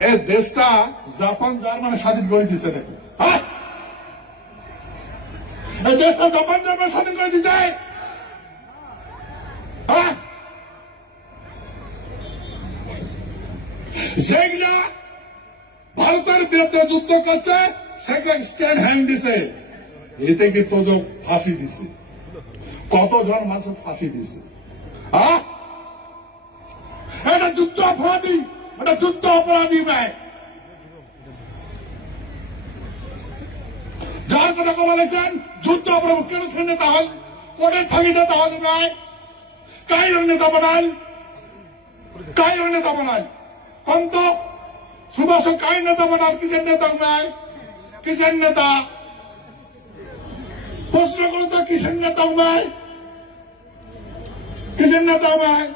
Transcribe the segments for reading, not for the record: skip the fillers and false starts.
এই দেশটা Japan Germany স্বাধীন করে দিচ্ছে নাকি? হ্যাঁ, এই দেশটা জাপান জার্মানি স্বাধীন করে দিচ্ছে। হ্যাঁ, যেগুলা ভারতের বিরুদ্ধে যুদ্ধ করছে সেগুলা স্ট্যান্ড হ্যান্ড দিছে, এতে কিন্তু ফাঁসি দিছে, কতজন মানুষ ফাঁসি দিছে। হ্যাঁ, এটা যুদ্ধ অপরাধী, এটা যুদ্ধ অপরাধী নয়। যার কথা বলেছেন যুদ্ধ অপরাধ কেন নেতা হন, কোর্টের থাকি নেতা হন নয়, কাইর নেতা বানান, কাইর নেতা বানান অন্ত সুভাষ কাই নেতা বানান, কিসের নেতা নয়, কিসের নেতা প্রশ্ন করুন তো, কিসের নেতা নয়, কিসের নেতা নয়।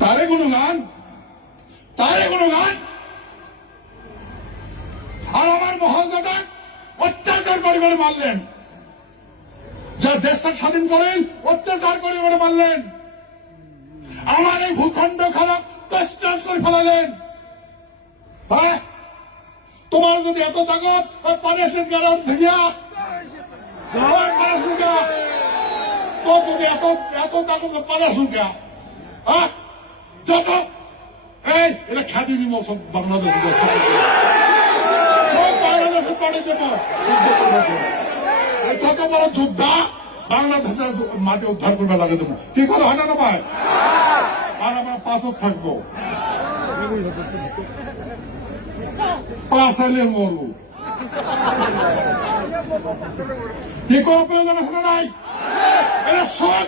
তারে কোনো গান, তারে কোনো গান। আর আমার মহাজাটা অত্যাচার করে করে মারলেন, যা দেশটা স্বাধীন করেন অত্যাচার করে করে মারলেন, আমার এই ভূখণ্ড খারাপ কষ্ট করে ফেলালেন। হ্যাঁ, তোমার যদি এত তাকত পারেসের গ্যারান ভেঙিয়া তো যদি এত এত তাকত পারেসুন গা, হ্যাঁ যত এই এটা খ্যাতি দিব সব বাংলাদেশ, সব বাংলাদেশের পাড়ে দেব। যত বড় যোদ্ধা বাংলাদেশের মাটি উদ্ধার করবে লাগে দেবো, কি করে হয় না ভাই? আর আমরা পাঁচক থাকবো, পাঁচালে মরবো, কি কোনো প্রয়োজন আছে না নাই? এটা সব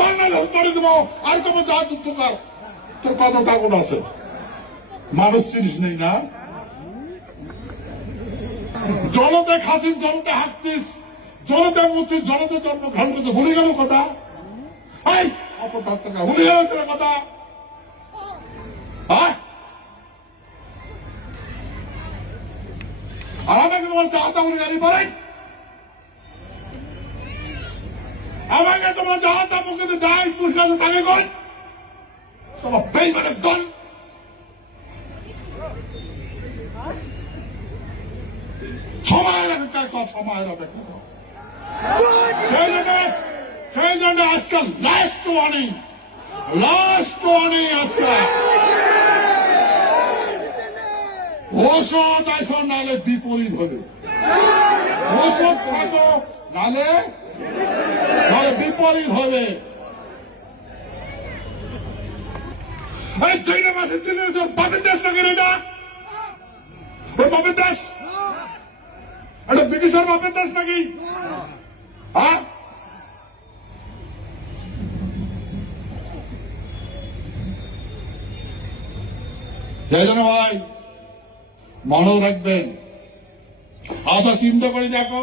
বাংলাদেশ করে দেবো। আর তোমার যা যুদ্ধ কর, তোর কত কাগজ আছে, মানুষ চিনিস নেই না? জনতে খাসিস, জনতে হাঁকছিস, জনতে মুছিস, জনতে জন্মগ্রহণ করছে, ভুলে গেল কথা। এই অপরাধ টাকা ভুলে গেল সেটা কথা। হ্যাঁ, আর আমাকে তোমার চাহতা বলে গাড়ি পড়েন, আমাকে তোমরা যাহাতা মুখে যাই পুরস্কার তাকে কর, তোমার বেইমানের দল। সময়ের অপেক্ষা কর, সময়ের অপেক্ষা কর। সেই জন্য আজকাল লাস্ট ওয়ার্নিং আজকাল ওষুধ আইসন, নাহলে বিপরীত হবে। ওষুধ খাবো, নাহলে বিপরীত হবে। এই চৈনা মাসে ছিল বাপের দেশ নাকি এটা, ওই বাপের দেশ, এটা ব্রিটিশের বাপের দেশ নাকি? হ্যাঁ, সেই জন্য ভাই মনে রাখবেন। আচ্ছা চিন্তা করে দেখো,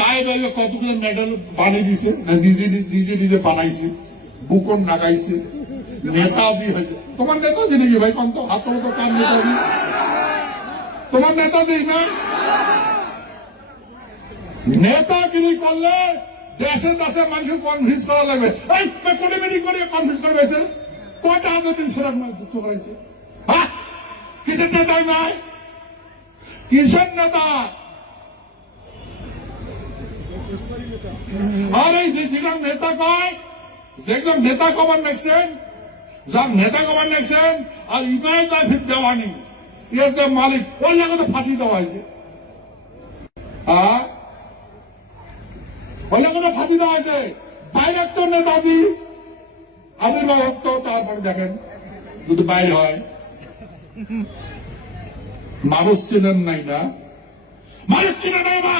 কায় ভাই কতগুলো মেডেল বানিয়ে দিছে, নিজে নিজে নিজে বানাইছে, বুকন নাগাইছে, নেতাজি হয়েছে। তোমার নেতাজি নাকি ভাই? কন্ত হাত তো কার নেতাজি? তোমার নেতাজি না? নেতাগিরি করলে দেশে দেশে মানুষ কনভিন্স করা লাগবে। এই কোটি মিটি করে কনভিন্স করবে, কয়টা হাজার দিন সেরকম যুক্ত করেছে। হ্যাঁ, কিসের নেতা নাই? কিসের নেতা? আর এই যেগুলো নেতা কয়, যেগুলো নেতা কবার নেকছেন, যার নেতা কবার নেকছেন, আর ইমাই তার ভিত দেওয়ানি, এর যে মালিক, ওই জায়গাতে ফাঁসি দেওয়া হয়েছে। ওই জায়গাতে ফাঁসি দেওয়া হয়েছে। বাইরের তো নেতাজি আবির্ভাব হতো, তারপরে দেখেন যদি বাইর হয়, মানুষ চিনেন নাই না, মানুষ চিনে নাই বা